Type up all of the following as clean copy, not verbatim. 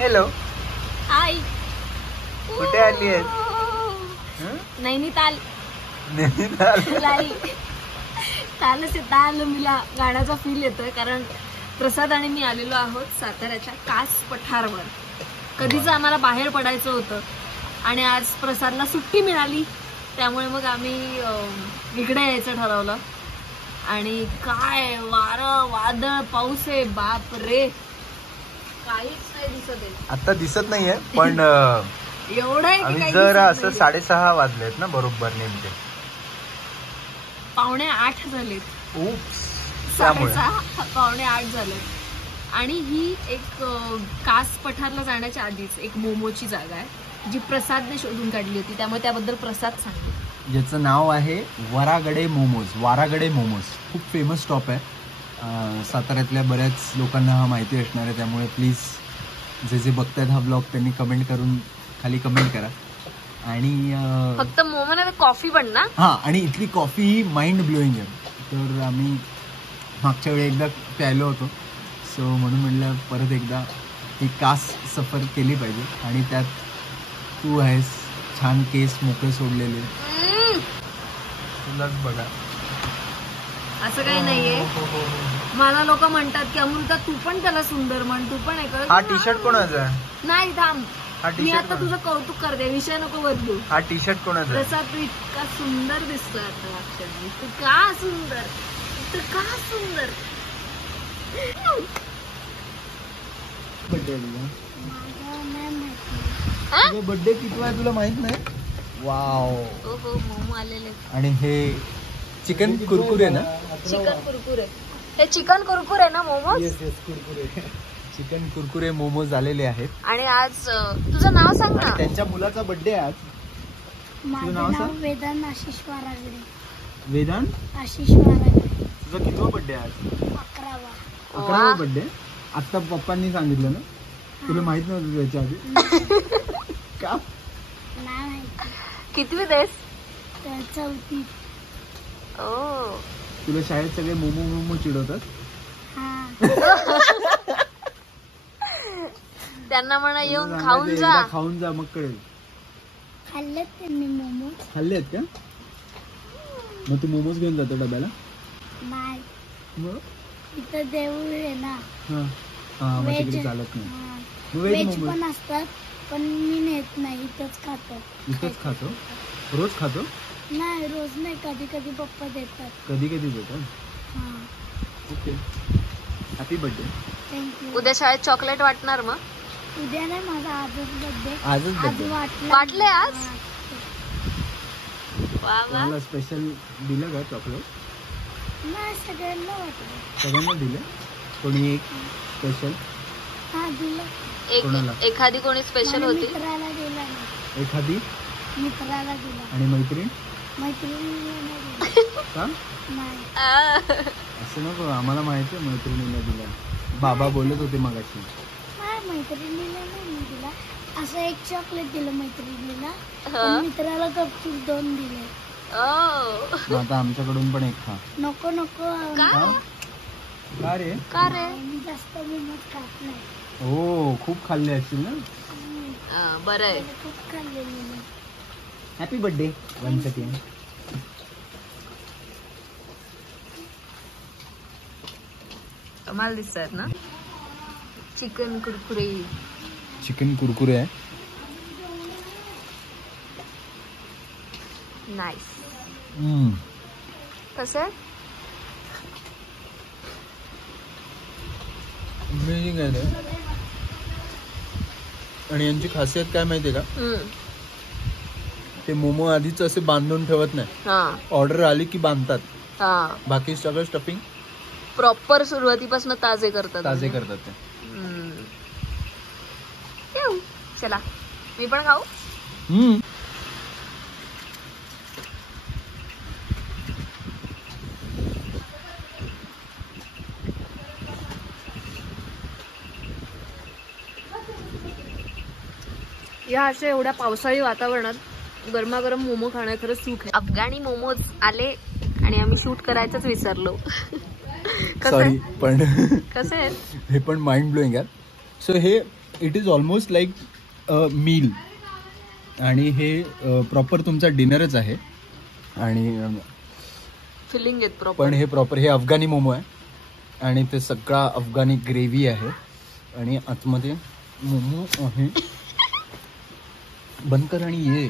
Hello. हाय. कुठे आली आहेस? नैनिताल. कालच ताल मला गाण्याचा फील येतोय कारण प्रसाद आणि मी आलेलो आहोत साताऱ्याच्या कास पठारवर. कधीच आम्हाला बाहेर पडायचं होतं आणि आज प्रसादला सुट्टी मिळाली त्यामुळे मग आम्ही इकडे यायचं ठरवलं. आणि काय वारं वादळ पाऊस आहे, बाप रे, काहीच नाही दिसत आहे. आता दिसत नाहीये पण एवढं आहे आम्ही जरा असं 6:30 वाजलेत ना बरोबर नेमके. 7:45 झालेत. 6:30 7:45 झालेत. आणि ही एक कास पठारला जाण्याच्या आधीच एक मोमोची जागा आहे जी प्रसादने शोधून काढली होती, त्यामुळे त्याबद्दल प्रसाद सांगतो. ज्याचं नाव आहे वारागडे मोमोज. खूप फेमस स्टॉप आहे. साताऱ्यातल्या बऱ्याच लोकांना हा माहिती असणार आहे, त्यामुळे प्लीज जे जे बघतायत हा ब्लॉग त्यांनी कमेंट करून खाली कमेंट करा. आणि फक्त मोमो नाही, कॉफी पण ना. हा, आणि इथली कॉफी ही माइंड ब्लोईंग आहे. तर आम्ही मागच्या वेळी एकदा प्यायलो होतो, सो म्हणून म्हणलं परत एकदा ही कास सफर केली पाहिजे. आणि त्यात तू आहेस, छान केस मोकळे सोडलेले, तुलाच बघा. असं काही नाहीये. मला लोक म्हणतात की अमृता तू पण त्याला सुंदर म्हण, तू पण आहे. हा टी शर्ट कोणाचा आहे? नाही थांब, हा मी आता तुझं कौतुक करते, विषय नको बदलू. हा टी शर्ट कोणाचा आहे? प्रसाद तू इतका सुंदर दिसतोय आता अक्षरशः. तू का सुंदर. बर्थडे तुझा बर्थडे किती आहे तुला माहित नाही? वाव. हो, मोमो आलेले. आणि हे चिकन कुरकुरे ना? चिकन कुरकुरे. हे चिकन कुरकुरे ना मोमोज? कुरकुरे. चिकन कुरकुरे मोमोज आलेले आहेत. आणि आज तुझं नाव सांग ना. त्यांच्या मुलाचा बर्थडे आज. माझं नाव वेदांत आशिष वारागडे. वेदांत आशिष वारागडे. तुझा कितवा बर्थडे आज? 11वा बर्थडे. आता पप्पांनी सांगितलं ना? तुला माहित नव्हतं त्याच्या आधी? का? नाही माहिती. कितवीत आहेस? 4थी. ओ, तुला शाळेत सगळे मोमो चिडवतात? हा. त्यांना म्हणा येऊन खाऊन जा मग कळेल. खाल्लेत त्यांनी मोमो. खाल्लेत का? मग तू मोमोज घेऊन जातो डब्याला? नाही, मग इथं देऊळ आहे ना. मग तिकडे चालत नाही. व्हेज पण असतात, पण मी नेत नाही, इथंच खातो. रोज खातो? नाही, रोज नाही, कधी कधी पप्पा देतात. कधी देतात. हा. Okay, happy birthday. थँक्यू. उद्या शाळेत चॉकलेट वाटणार मग? उद्या नाही, माझा आजच बर्थडे. आज वाटले आज? वा. मला स्पेशल दिलं का चॉकलेट? नाही, सगळ्यांना वाटलं. सगळ्यांना दिलं? कोणी एक स्पेशल? हा, दिलं. एखादी कोणी स्पेशल होती? मित्राला दिला नाही. एखादी मित्राला दिला. आणि मैत्रिणीला दिला का? नाही. असं नको, आम्हाला माहिती आहे मैत्रिणीला दिला. बाबा बोलत होते मगाशी. मैत्रिणीला नाही दिला. असं एक चॉकलेट दिलं मैत्रिणीला, मित्राला गपचूप 2 दिले. आता आमच्याकडून पण एक खा. नको. का रे? मी जास्त मोमोज खात नाही. हो, खूप खाल्ले असतील ना? बरं आहे. खूप खाल्ले मी. Happy birthday once again. कमाल दिसतात ना. चिकन कुरकुरे आहे. नाईस. कसं अमेझिंग आहे ते. आणि यांची खासियत काय माहितीये का? ते मोमो आधीच असे बांधून ठेवत नाही. ऑर्डर आली की बांधतात. बाकी सगळं स्टफिंग प्रॉपर सुरुवातीपासून ताजे करतात ते. चला, मी पण खाऊ. या अशा एवढ्या पावसाळी वातावरणात गरमागरम मोमो खाणं खरंच सुख आहे. अफगाणी मोमोज आले आणि आम्ही शूट करायचंच विसरलो. सॉरी, पण कसं आहे हे पण माइंड ब्लोईंग आहे. सो हे it is almost like meal आणि हे प्रॉपर तुमचा डिनरच आहे. आणि फिलिंग येत पण हे प्रॉपर हे अफगाणी मोमो आहे आणि ते सगळा अफगाणी ग्रेव्ही आहे आणि आतमध्ये मोमो आहे. बंद कर आणि ये.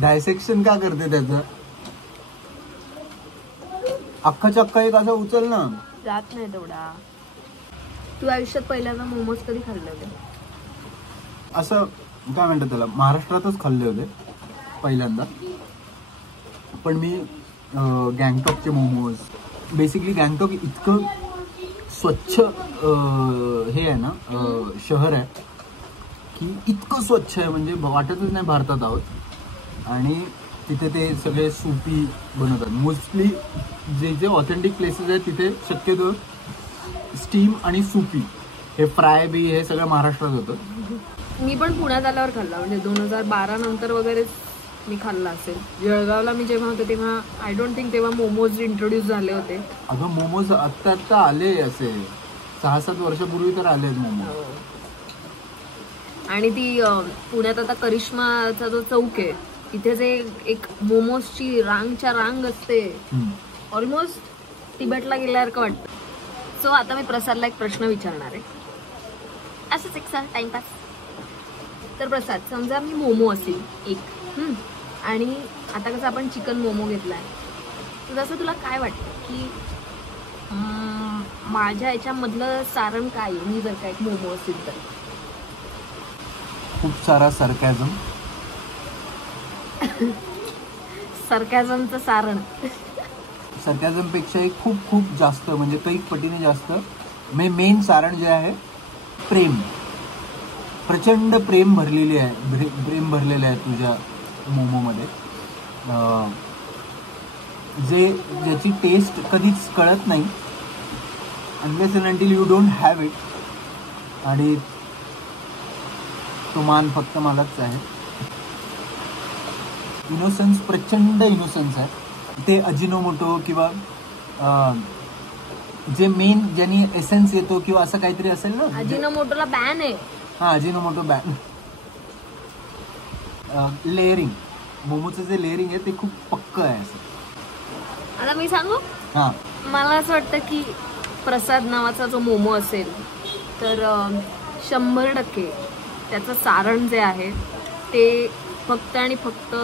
डायसेक्शन का करते त्याचं? अख्खाच्या अख्खा एक असा उचल ना. जात नाही तेवढा. तू आयुष्यात पहिल्यांदा मोमोज कधी खाल्ले होते? असं काय म्हणतात त्याला, महाराष्ट्रातच खाल्ले होते पहिल्यांदा. पण मी गँगटॉकचे मोमोज, बेसिकली गँगटॉक इतकं स्वच्छ हे आहे ना शहर आहे की इतकं स्वच्छ आहे म्हणजे वाटतच नाही भारतात आहोत. आणि तिथे ते सगळे सुपी बनवतात. मोस्टली जे जे ऑथेंटिक प्लेसेस आहेत तिथे शक्यतो स्टीम आणि सुपी, हे फ्राय बी हे सगळं महाराष्ट्रात होतं. मी पण पुण्यात आल्यावर खाल्ला, म्हणजे 2012 नंतर वगैरे मी खाल्ला असेल. जळगावला मी जेव्हा होते तेव्हा आय डोंट थिंक तेव्हा मोमोज इंट्रोड्यूस झाले होते. अगं मोमोज आत्ता आले, असे 6-7 वर्षापूर्वी तर आले मोमोज. आणि ती पुण्यात आता करिश्माचा जो चौक आहे तिथे जे एक मोमोजची रांगच्या रांग असते, ऑलमोस्ट तिबेटला गेल्यासारखं वाटतं. सो आता मी प्रसादला एक प्रश्न विचारणार आहे, असंच एक टाइमपास. तर प्रसाद, समजा मी मोमो असेल एक, आणि आता कसं आपण चिकन मोमो घेतलाय, तर तसं तुला काय वाटतं की माझ्या याच्यामधलं सारण काय आहे मी जर का एक मोमो असेल तर? खूप सारा सरकॅझम. सरकॅझमचं सारण. सरकॅझम पेक्षा खूप खूप जास्त, म्हणजे कैक पटीने जास्त मेन सारण जे आहे प्रेम. प्रचंड प्रेम भरलेले आहे, प्रेम भरलेले आहे तुझ्या मोमोमध्ये, ज्याची टेस्ट कधीच कळत नाही unless and until you don't have it. आणि तो मान फक्त मलाच आहे. इनोसन्स, प्रचंड इनोसन्स आहे. ते अजिनोमोटो किंवा जे मेन ज्यांनी एसेन्स येतो किंवा असं काहीतरी असेल ना. अजिनोमोटोला बॅन आहे. हा, अजिनोमोटो बॅन. लेअरिंग, मोमोचं जे लेअरिंग आहे ते खूप पक्कं आहे असं. आता मी सांगू, हा, मला असं वाटतं की प्रसाद नावाचा जो मोमो असेल तर 100% त्याचं सारण जे आहे ते फक्त आणि फक्त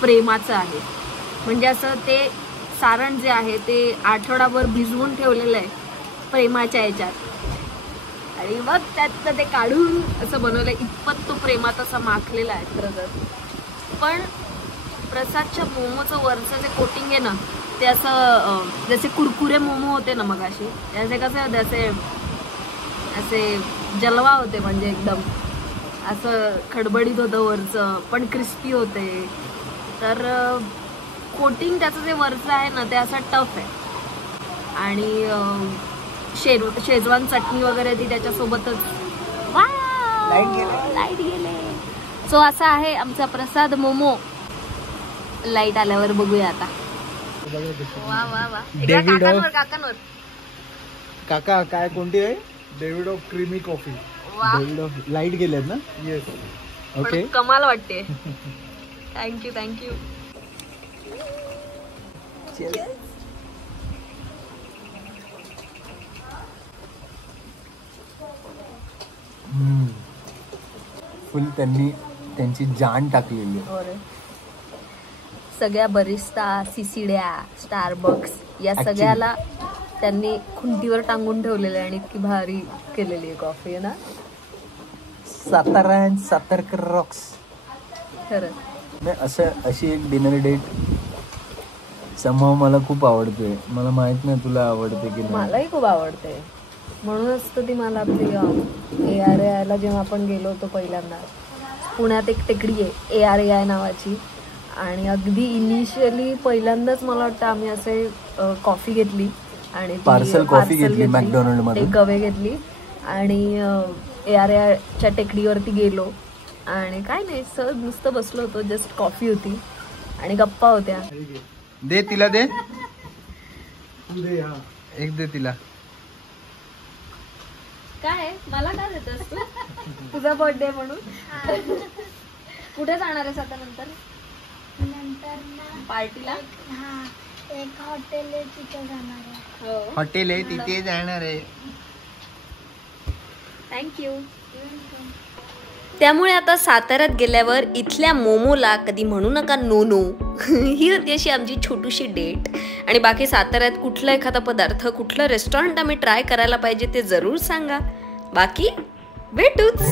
प्रेमाचं आहे. म्हणजे असं ते सारण जे आहे ते आठवडाभर भिजवून ठेवलेलं आहे प्रेमाच्या याच्यात, आणि मग त्यातनं ते काढून असं बनवलं. इतपत तो प्रेमात असा माखलेला आहे खरं तर. पण प्रसादच्या मोमोचं वरचं जे कोटिंग आहे ना ते असं जसे कुरकुरे मोमो होते ना मग असे, त्याचे कसे असे जलवा होते, म्हणजे एकदम असं खडबडीत होतं वरचं, पण क्रिस्पी होते. तर कोटिंग त्याचं जे वरचं आहे ना ते असं टफ आहे. आणि शेजवान चटणी वगैरे ती त्याच्यासोबतच. लाईट गेले. सो असा आहे आमचा प्रसाद मोमो. लाईट आल्यावर बघूया आता. वा वा वा. काकांवर काका काय कोणती आहे? David of creamy coffee. Light गेलेत ना? येस. ओके, कमाल वाटते. थँक्यू. फुल त्यांनी त्यांची जान टाकलेली आहे. सगळ्या बरिस्ता, सिसिड्या, स्टारबक्स या सगळ्याला त्यांनी खुंटीवर टांगून ठेवलेलं आहे आणि इतकी भारी केलेली आहे कॉफी आहे ना. Satara and Satarkar Roxx. खरं अशी एक डिनर डेट समहाव मला खूप आवडते. मला माहित नाही तुला आवडते की नाही. मलाही खूप आवडते. म्हणूनच तर ती मला आपली ARAI जेव्हा आपण गेलो होतो पहिल्यांदा, पुण्यात एक टेकडी आहे ARAI नावाची, आणि अगदी इनिशियली पहिल्यांदाच मला वाटतं आम्ही असे कॉफी घेतली आणि पार्सल कॉफी घेतली मॅकडोनल्ड मध्ये, टेक अवे घेतली आणि ARAIच्या टेकडीवरती गेलो आणि काय नाही, सहज नुसतं बसलो होतो, जस्ट कॉफी होती आणि गप्पा होत्या. दे तिला दे, तू दे. हा एक दे तिला. काय मला काय देतोस तू? तुझा बर्थडे म्हणून. कुठे जाणार आहेस आता नंतर नंतर ना पार्टीला? हा एक हॉटेल आहे तिथे जाणार आहे. हो, हॉटेल आहे तिथे जाणार आहे. थँक्यू. त्यामुळे आता साताऱ्यात गेल्यावर इथल्या मोमोला कधी म्हणू नका नो नो. ही होती अशी आमची छोटीशी डेट. आणि बाकी साताऱ्यात कुठला एखादा पदार्थ, कुठलं रेस्टॉरंट आम्ही ट्राय करायला पाहिजे ते जरूर सांगा. बाकी भेटूच.